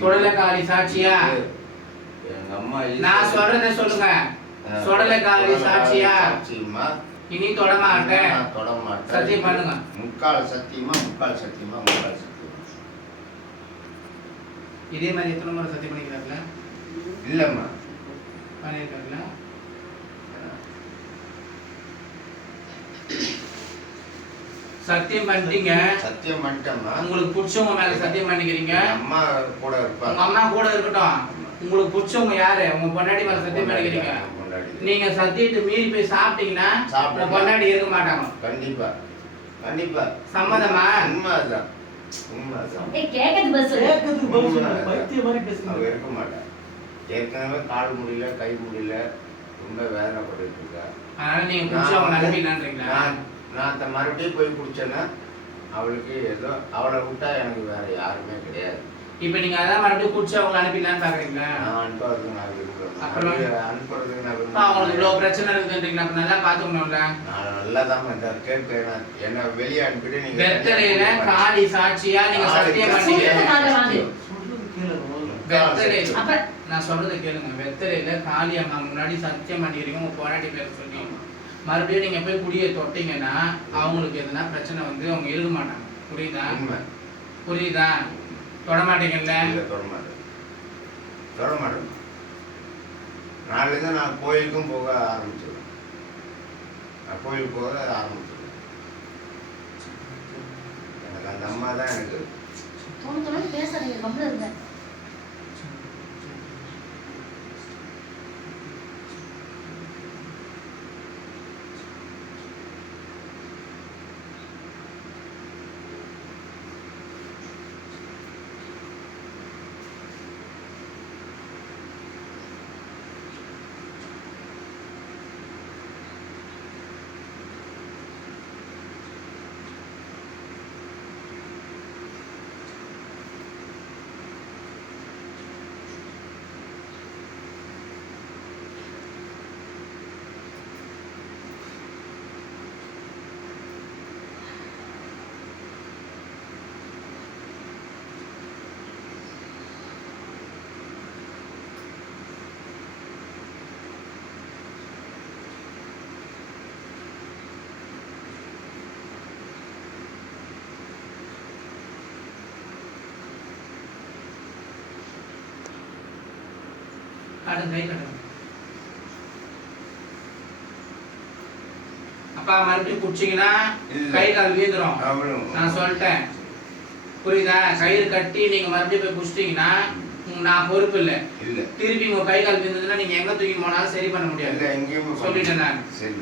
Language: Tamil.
சுடலைக்காளி சாட்சியா? எங்க அம்மா நான் சொல்றத சொல்லுங்க. ஆ, சுடலைக்காளி சாட்சியா? சாட்சியமா? இனி தொடமாட்டேன். நான் தொட மாட்டேன் சத்தியம் பண்ணுங்க. முக்கால் சத்தியமா முக்கால் சத்தியமா முக்கால் சத்தியமா. இதே மாதிரி எத்தனை முறை சத்தியம் பண்ணிக்கிறாருல இல்லம்மா. பண்ணியிருக்காருல சத்தியம் பண்ணிட்டீங்க. சத்தியம் பண்ணிட்டேம்மா. உங்களுக்கு பிடிச்சவங்க மேல சத்தியம் பண்ணிக்கிறீங்க. அம்மா கூட உங்க இருப்பாங்க அம்மா கூட இருக்கட்டும். உங்களுக்கு பிடிச்சவங்க யாரு? உங்க பொண்டாட்டி மேல சத்தியம் பண்ணிக்கிறீங்க. நீங்க சத்தியத்தை மீறி போய் சாப்பிட்டீங்கன்னா உங்க. பொண்டாட்டி இருக்க மாட்டாங்க. கண்டிப்பா. கண்டிப்பா. சம்மதமா? உண்மை அதுதான் இருக்க மாட்டேன் ஏற்கனவே கால் முடியல கை முடியல. ரொம்ப வேதனைப்பட்டு இருக்கா. அதனால நீங்க நான் நான் அந்த மறுபடியும் போய் குடிச்சேன்னா அவளுக்கு ஏதோ அவளை விட்டா எனக்கு வேற யாருமே கிடையாது. இப்ப நீங்க அதான் மறுபடியும் பிடிச்சவங்க அனுப்பிடலான்னு பாக்குறீங்களா நான் அனுப்புறதுக்கு நான் விரும்புறேன் அனுப்புறதுக்கு அவங்களுக்கு இவ்வளவு பிரச்சனை இருக்குன்றீங்க அப்ப நல்லா பாத்துக்கணும்ல நான் நல்லா தான் என்ன வெளியே அனுப்பிட்டு நீங்க வெத்தலையில காளி சாட்சியா நீங்க சத்தியம் பண்ணீங்க. வெத்தலை நான் சொல்றதை கேளுங்க. வெத்தலையில காளி அம்மா முன்னாடி சத்தியம் பண்ணிக்கிறீங்க. உங்க போராட்டி பேர் சொல்லி. மறுபடியும் நீங்க போய் குடியை தொட்டீங்கன்னா அவங்களுக்கு எதுனா பிரச்சனை வந்து அவங்க இருக்க மாட்டாங்க. புரியுதா? புரியுதா? தொட மாட்டீங்கல்ல? இல்ல தொட மாட்டேன். தொட மாட்டேன். நாளைக்கு நான் கோயிலுக்கும் போக ஆரம்பிச்சிடுவேன் நான் கோயிலுக்கு போக ஆரம்பிச்சிடுவேன் எனக்கு அந்த அம்மா தான் எனக்கு. தோணு தோணு பேசாதீங்க கம்முனு இருங்க காட்டுங்க கை காட்டுங்க அப்பா மறுபடியும் குடிச்சீங்கன்னா. கை கால் வீந்துரும். நான் சொல்லிட்டேன். புரியுதா? கயிறு கட்டி நீங்க மறுபடியும் போய் குடிச்சிட்டீங்கன்னா நான் பொறுப்பு இல்லை. திருப்பி உங்க கை கால் வீந்ததுன்னா நீங்க எங்க தூக்கி போனாலும் சரி பண்ண முடியாது. சொல்லிட்டேன் நான். சரி.